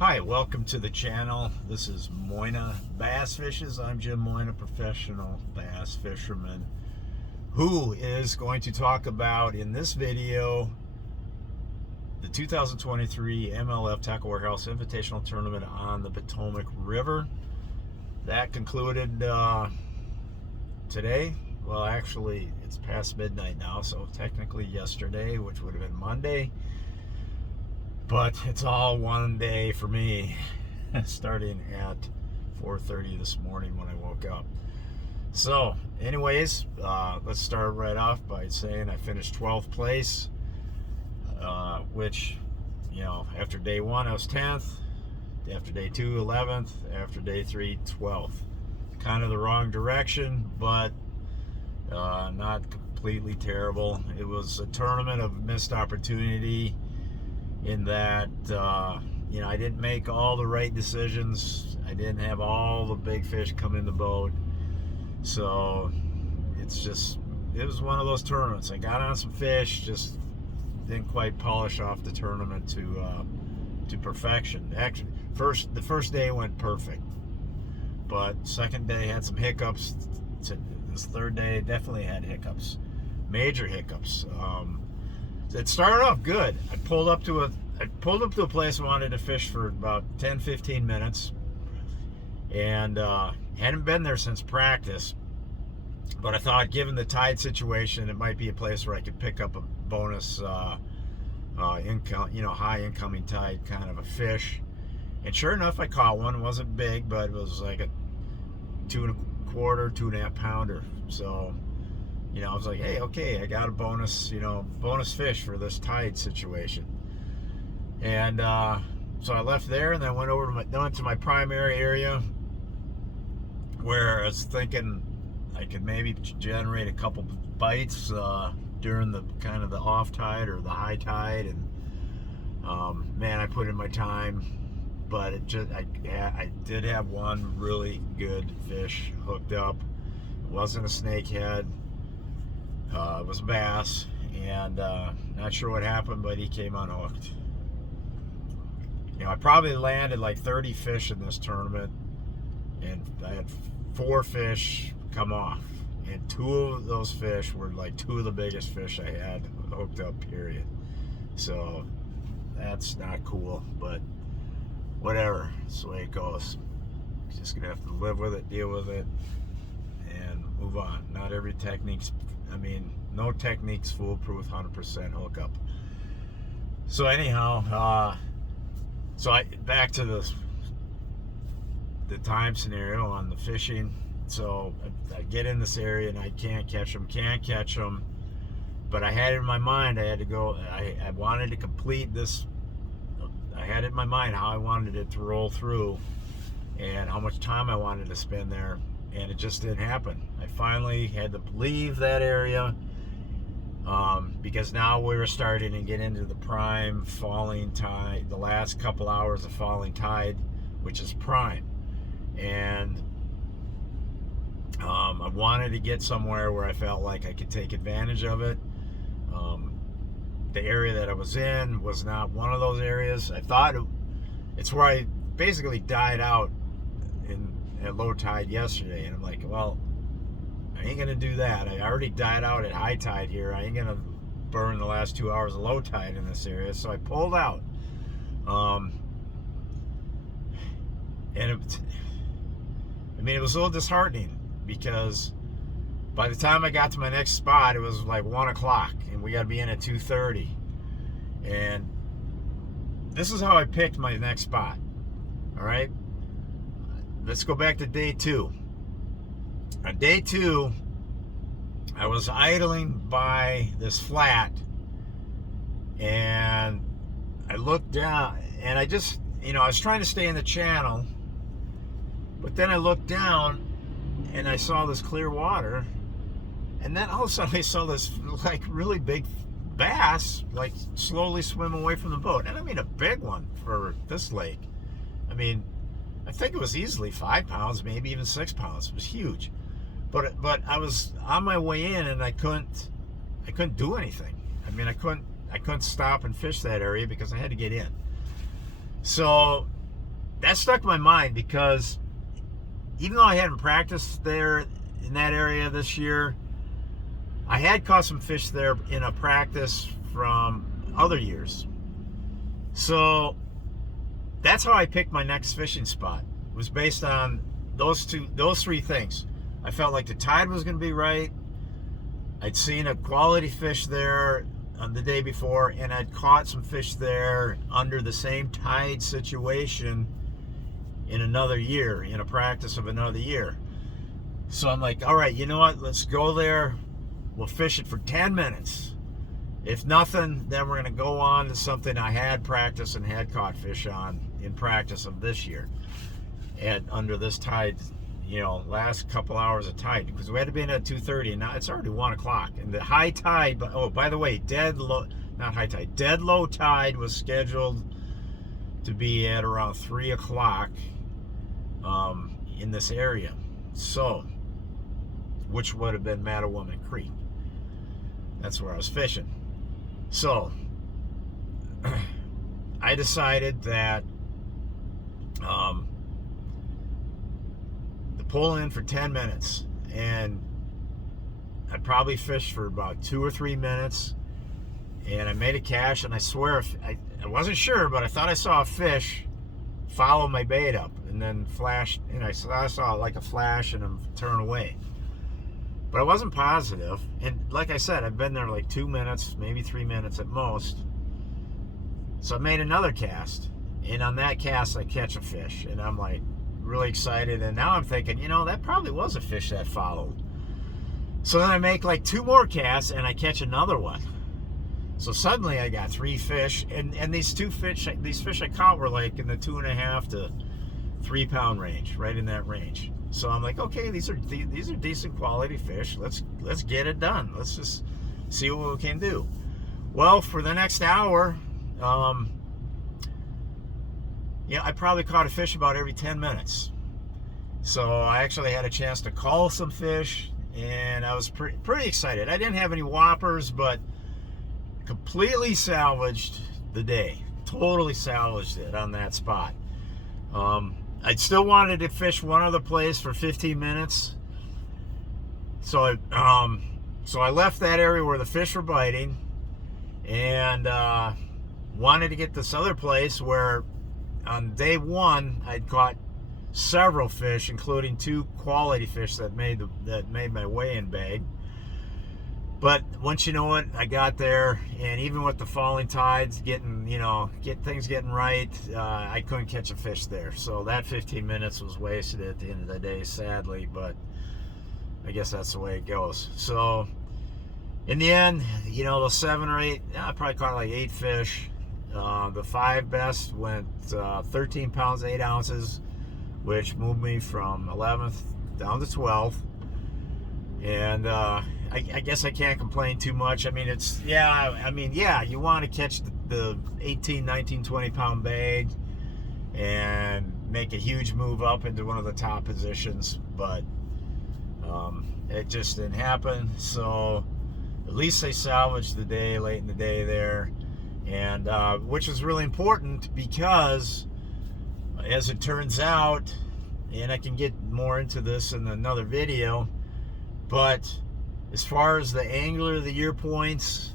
Hi, welcome to the channel. This is Moyna Bass Fishes. I'm Jim Moyna, professional bass fisherman, who is going to talk about in this video the 2023 MLF Tacklewarehouse Invitational Tournament on the Potomac River. That concluded today. Well, actually, it's past midnight now, so technically yesterday, which would have been Monday. But it's all one day for me, starting at 4:30 this morning when I woke up. So, anyways, let's start right off by saying I finished 12th place, which, after day one I was 10th, after day two 11th, after day three 12th. Kind of the wrong direction, but not completely terrible. It was a tournament of missed opportunity, in that I didn't make all the right decisions. I didn't have all the big fish come in the boat, so it was one of those tournaments. I got on some fish, just didn't quite polish off the tournament to perfection. Actually, the first day went perfect, but second day had some hiccups. This third day definitely had hiccups, major hiccups. It started off good. I pulled up to a place I wanted to fish for about 10-15 minutes, and hadn't been there since practice. But I thought, given the tide situation, it might be a place where I could pick up a bonus income, high incoming tide kind of a fish. And sure enough, I caught one. It wasn't big, but it was like a 2 1/4, 2.5 pounder. So, I was like, hey, okay, I got a bonus fish for this tide situation. And so I left there, and then went over to my primary area, where I was thinking I could maybe generate a couple bites during the kind of the off tide or the high tide. And man, I put in my time, but I did have one really good fish hooked up. It wasn't a snakehead. It was a bass, and not sure what happened, but he came unhooked. I probably landed like 30 fish in this tournament, and I had 4 fish come off, and 2 of those fish were like 2 of the biggest fish I had hooked up, period. So that's not cool, but whatever, that's the way it goes. Just gonna have to live with it, deal with it, and move on. Not every no technique's foolproof 100% hookup. So anyhow, back to the time scenario on the fishing. So I get in this area and I can't catch them, but I had it in my mind I had to go. I wanted to complete this. I had it in my mind how I wanted it to roll through and how much time I wanted to spend there, and it just didn't happen. I finally had to leave that area because now we were starting to get into the prime falling tide, the last couple hours of falling tide, which is prime. And I wanted to get somewhere where I felt like I could take advantage of it. The area that I was in was not one of those areas. I thought it's where I basically died out at low tide yesterday, and I'm like, well, I ain't gonna do that. I already died out at high tide here. I ain't gonna burn the last 2 hours of low tide in this area. So I pulled out. And it was a little disheartening, because by the time I got to my next spot, it was like 1 o'clock, and we got to be in at 2:30. And this is how I picked my next spot. All right, let's go back to day 2. On day 2, I was idling by this flat, and I looked down, and I just, I was trying to stay in the channel, but then I looked down and I saw this clear water, and then all of a sudden I saw this like really big bass like slowly swim away from the boat. And I mean a big one for this lake. I think it was easily 5 pounds, maybe even 6 pounds. It was huge. But I was on my way in, and I couldn't do anything. I couldn't stop and fish that area because I had to get in. So that stuck in my mind because even though I hadn't practiced there in that area this year, I had caught some fish there in a practice from other years. So that's how I picked my next fishing spot. It was based on those three things. I felt like the tide was going to be right. I'd seen a quality fish there on the day before, and I'd caught some fish there under the same tide situation in another year, in a practice of another year. So I'm like, all right, you know what? Let's go there. We'll fish it for 10 minutes. If nothing, then we're going to go on to something I had practiced and had caught fish on in practice of this year. And under this tide, you know, last couple hours of tide, because we had to be in at 2:30, and now it's already 1 o'clock. And the high tide, oh, by the way, dead low tide was scheduled to be at around 3 o'clock in this area. So, which would have been Mattawoman Creek. That's where I was fishing. So, I decided that to pull in for 10 minutes, and I probably fished for about 2 or 3 minutes, and I made a catch, and I swear I wasn't sure, but I thought I saw a fish follow my bait up and then flash, and I saw like a flash and then turn away. But I wasn't positive, and like I said, I've been there like 2 minutes, maybe 3 minutes at most. So I made another cast, and on that cast I catch a fish, and I'm like really excited, and now I'm thinking, you know, that probably was a fish that followed. So then I make like 2 more casts, and I catch another one. So suddenly I got 3 fish, and these fish I caught were like in the 2.5 to 3 pound range, right in that range. So I'm like, okay, these are decent quality fish. Let's get it done. Let's just see what we can do. Well, for the next hour, yeah, I probably caught a fish about every 10 minutes. So I actually had a chance to call some fish, and I was pretty excited. I didn't have any whoppers, but completely salvaged the day. Totally salvaged it on that spot. I still wanted to fish one other place for 15 minutes. So I left that area where the fish were biting, and wanted to get this other place where on day 1 I'd caught several fish, including 2 quality fish that made my weigh-in bag. But once you know it, I got there, and even with the falling tides, getting right, I couldn't catch a fish there. So that 15 minutes was wasted at the end of the day, sadly, but I guess that's the way it goes. So in the end, you know, those 7 or 8, I probably caught like 8 fish. The 5 best went 13 pounds, 8 ounces, which moved me from 11th down to 12th. And I guess I can't complain too much. I mean, you want to catch the 18, 19, 20 pound bag and make a huge move up into one of the top positions, but it just didn't happen. So at least they salvaged the day late in the day there, and which is really important because, as it turns out, and I can get more into this in another video, but as far as the Angler of the Year points,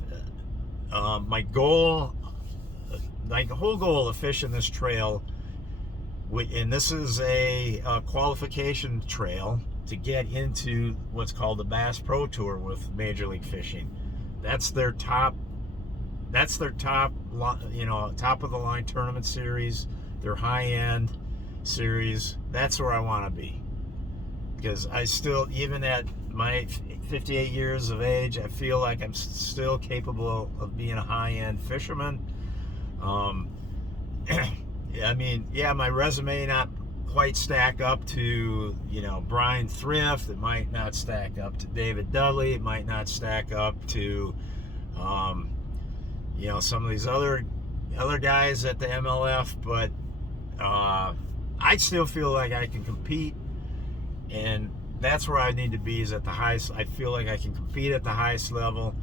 my whole goal of fishing this trail, and this is a qualification trail to get into what's called the Bass Pro Tour with Major League Fishing. That's their top, top of the line tournament series, their high end series. That's where I want to be, because I still, even at my 58 years of age, I feel like I'm still capable of being a high-end fisherman. I mean, yeah, my resume not quite stack up to, you know, Brian Thrift. It might not stack up to David Dudley. It might not stack up to, you know, some of these other guys at the MLF, but I still feel like I can compete, and that's where I need to be, is at the highest. I feel like I can compete at the highest level.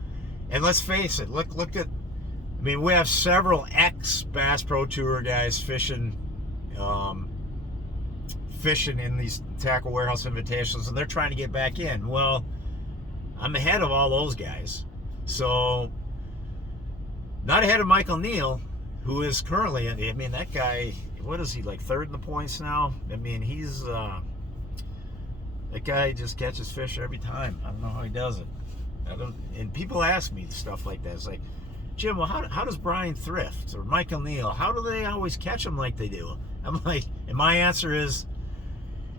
And let's face it, look at, I mean, we have several ex-Bass Pro Tour guys fishing fishing in these Tackle Warehouse Invitationals, and they're trying to get back in. Well, I'm ahead of all those guys. So, not ahead of Michael Neal, who is currently, I mean, that guy, what is he, like third in the points now? I mean, he's, that guy just catches fish every time. I don't know how he does it. And people ask me stuff like that. It's like, Jim, well, how does Brian Thrift or Michael Neal, how do they always catch them like they do? I'm like, and my answer is,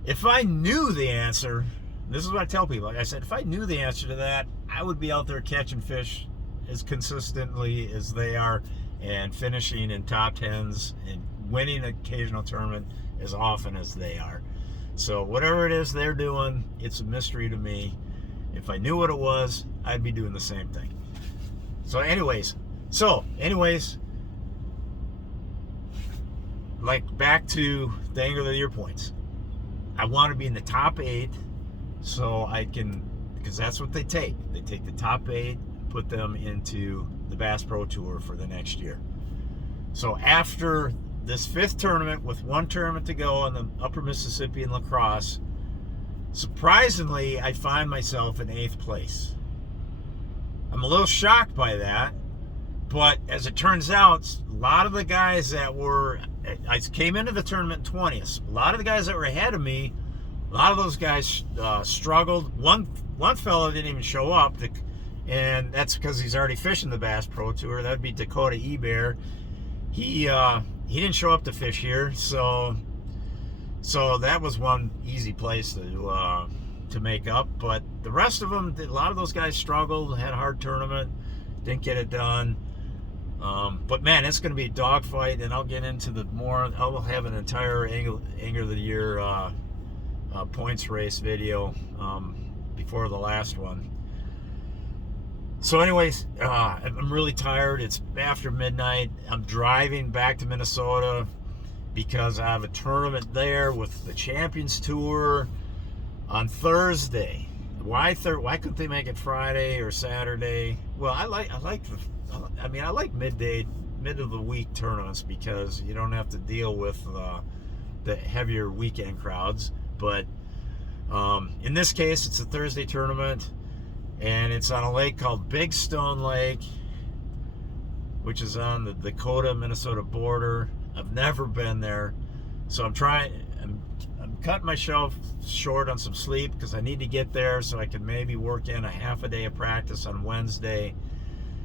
if I knew the answer, this is what I tell people. Like I said, if I knew the answer to that, I would be out there catching fish as consistently as they are and finishing in top tens and winning an occasional tournament as often as they are. So whatever it is they're doing, it's a mystery to me. If I knew what it was, I'd be doing the same thing. So anyways, like back to the Angler of the Year points. I want to be in the top 8 so I can, because that's what they take. They take the top 8, put them into the Bass Pro Tour for the next year. So after this 5th tournament with 1 tournament to go in the Upper Mississippi and La Crosse, surprisingly, I find myself in 8th place. I'm a little shocked by that, but as it turns out, a lot of the guys that were, I came into the tournament 20th. A lot of the guys that were ahead of me, a lot of those guys struggled. One fellow didn't even show up, and that's because he's already fishing the Bass Pro Tour. That'd be Dakota Ebear. He didn't show up to fish here, so that was one easy place to make up. But the rest of them, a lot of those guys struggled, had a hard tournament, didn't get it done. But man, it's going to be a dogfight, and I'll get into the more. I'll have an entire Angler of the Year points race video before the last one. So anyways, I'm really tired. It's after midnight. I'm driving back to Minnesota because I have a tournament there with the Champions Tour on Thursday. Why couldn't they make it Friday or Saturday? Well, I like mid of the week tournaments because you don't have to deal with the heavier weekend crowds. But in this case, it's a Thursday tournament, and it's on a lake called Big Stone Lake, which is on the Dakota-Minnesota border. I've never been there, so I'm cutting myself short on some sleep because I need to get there so I can maybe work in a half a day of practice on Wednesday,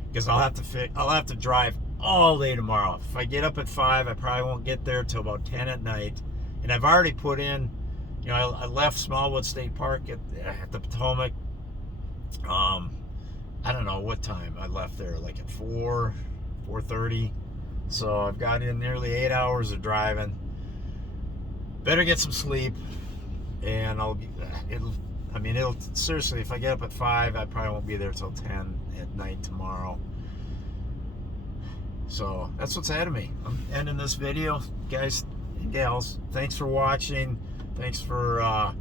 because I'll have to drive all day tomorrow. If I get up at 5, I probably won't get there till about 10 at night. And I've already put in, I left Smallwood State Park at the Potomac. I don't know what time I left there, like at 4:30. So I've got in nearly 8 hours of driving. Better get some sleep, and it'll seriously, if I get up at 5, I probably won't be there till 10 at night tomorrow. So that's what's ahead of me. I'm ending this video, guys and gals. Thanks for watching. Thanks for all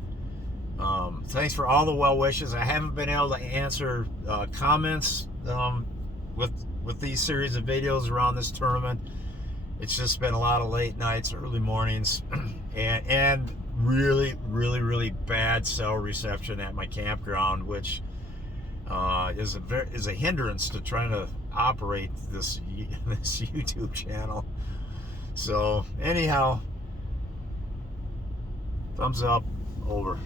the well wishes. I haven't been able to answer comments with these series of videos around this tournament. It's just been a lot of late nights, early mornings, and really, really, really bad cell reception at my campground, which is a hindrance to trying to operate this YouTube channel. So anyhow, thumbs up, over.